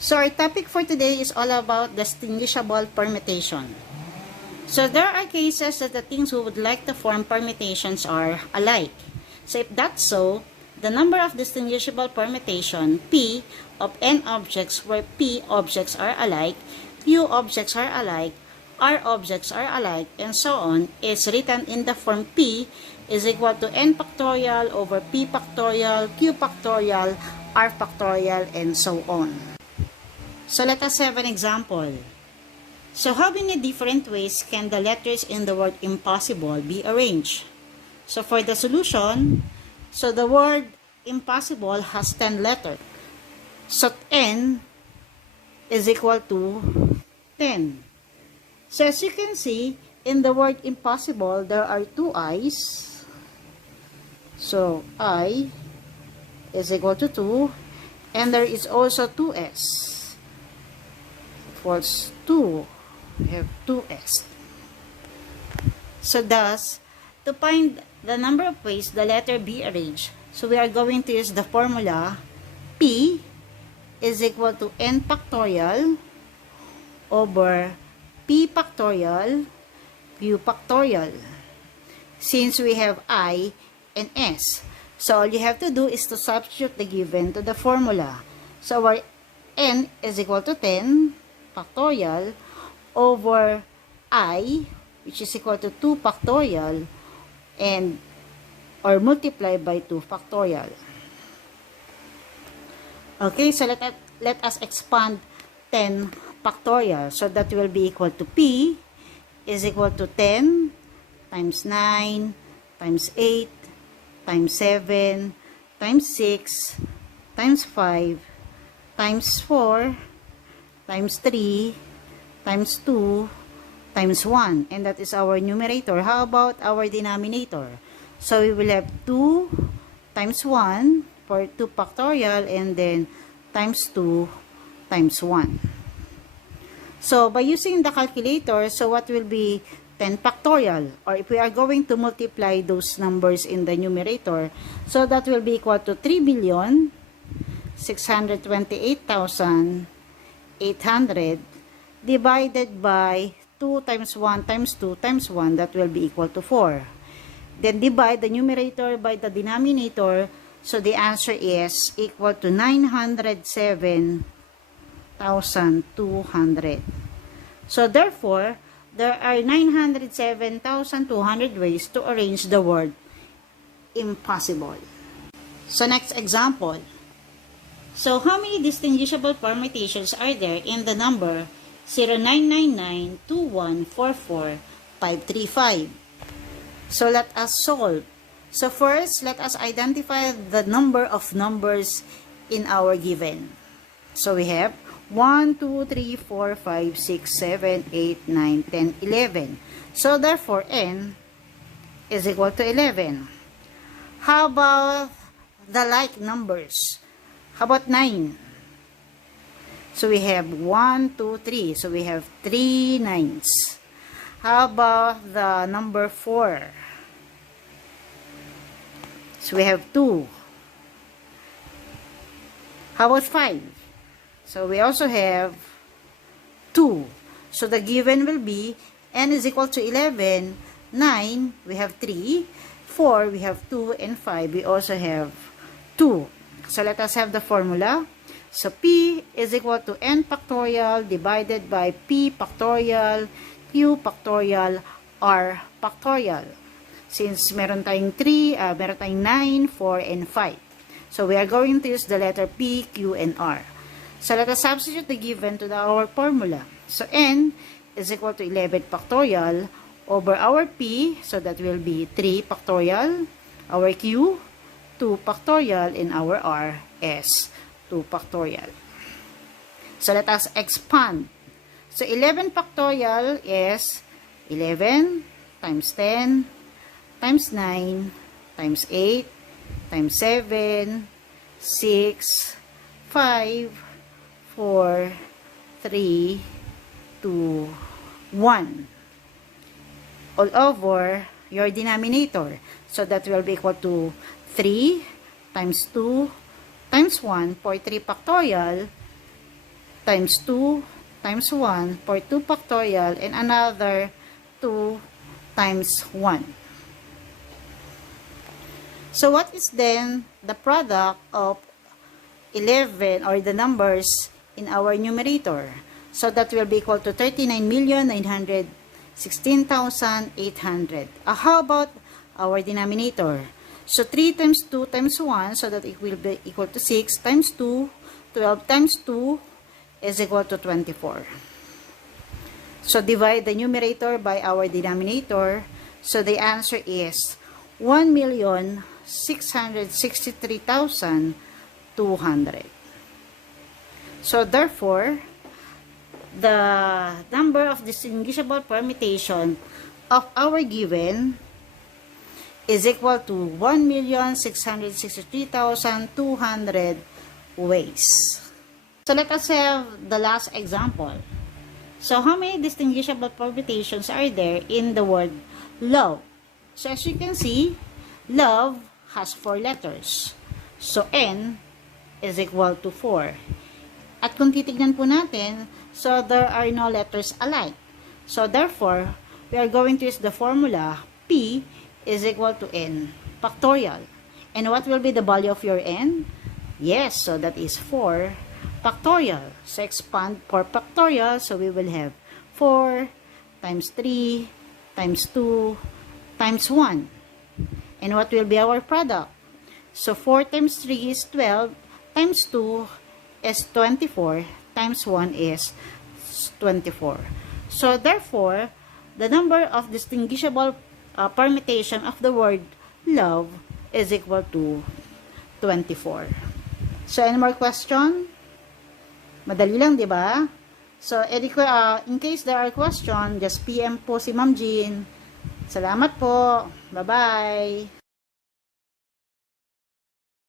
So our topic for today is all about distinguishable permutation. So there are cases that the things we would like to form permutations are alike. So if that's so, the number of distinguishable permutation P of n objects where P objects are alike, Q objects are alike, R objects are alike, and so on is written in the form P is equal to n factorial over P factorial, Q factorial, R factorial, and so on. So let us have an example. So how many different ways can the letters in the word impossible be arranged? So for the solution, so the word impossible has 10 letters. So n is equal to 10. So as you can see, in the word impossible, there are two i's. So I is equal to 2, and there is also 2s. Equals 2. We have 2s. So thus, to find the number of ways the letter be arranged, so we are going to use the formula P is equal to n factorial over P factorial Q factorial. Since we have I and S, so all you have to do is to substitute the given to the formula. So our n is equal to 10 factorial over I, which is equal to 2 factorial, and or multiply by 2 factorial. Okay, so let us expand 10 factorial. So that will be equal to P is equal to 10 times 9 times 8 times 7 times 6 times 5 times 4 times 3 times 2 times 1, and that is our numerator. How about our denominator? So we will have 2 times 1 for 2 factorial, and then times 2 times 1. So by using the calculator, so what will be 10 factorial? Or if we are going to multiply those numbers in the numerator, so that will be equal to 3,628,800 divided by 2 times 1 times 2 times 1, that will be equal to 4. Then divide the numerator by the denominator, so the answer is equal to 907,200. So therefore, there are 907,200 ways to arrange the word impossible. So next example. So how many distinguishable permutations are there in the number 09992144,535? So let us solve. So first, let us identify the number of numbers in our given. So we have 1, 2, 3, 4, 5, 6, 7, 8, 9, 10, 11. So therefore, n is equal to 11. How about the like numbers? How about 9? So we have 1, 2, 3. So we have 3 9s. How about the number 4? So we have 2. How about 5? So we also have 2. So the given will be n is equal to 11, 9, we have 3, 4, we have 2, and 5, we also have 2. So let us have the formula. So P is equal to n factorial divided by P factorial, Q factorial, R factorial. Since meron tayong 3, meron tayong 9, 4, and 5. So we are going to use the letter P, Q, and R. So let us substitute the given to our formula. So n is equal to 11 factorial over our P, so that will be 3 factorial, our Q, 2 factorial, and our R is 2 factorial. So let us expand. So 11 factorial is 11 times 10 times 9 times 8 times 7, 6, 5, 4, 3, 2, 1. All over your denominator. So that will be equal to 3 times 2 times 1 for 3 factorial times 2 times 1 for 2 factorial and another 2 times 1. So what is then the product of 11 or the numbers in our numerator? So that will be equal to 39,916,800. How about our denominator? So 3 times 2 times 1, so that it will be equal to 6 times 2, 12 times 2 is equal to 24. So divide the numerator by our denominator. So the answer is 1,663,200. So therefore, the number of distinguishable permutation of our given is equal to 1,663,200 ways. So let us have the last example. So how many distinguishable permutations are there in the word love? So as you can see, love has 4 letters. So N is equal to 4. At kung titignan po natin, so there are no letters alike. So therefore, we are going to use the formula P is equal to N factorial. And what will be the value of your N? Yes, so that is 4 factorial. So expand 4 factorial, so we will have 4 times 3 times 2 times 1. And what will be our product? So 4 times 3 is 12 times 2 is 24 times 1 is 24. So therefore, the number of distinguishable permutation of the word love is equal to 24. So any more question? Madali lang, di ba? So in case there are question, just PM po si Ma'am Jean. Salamat po. Bye-bye.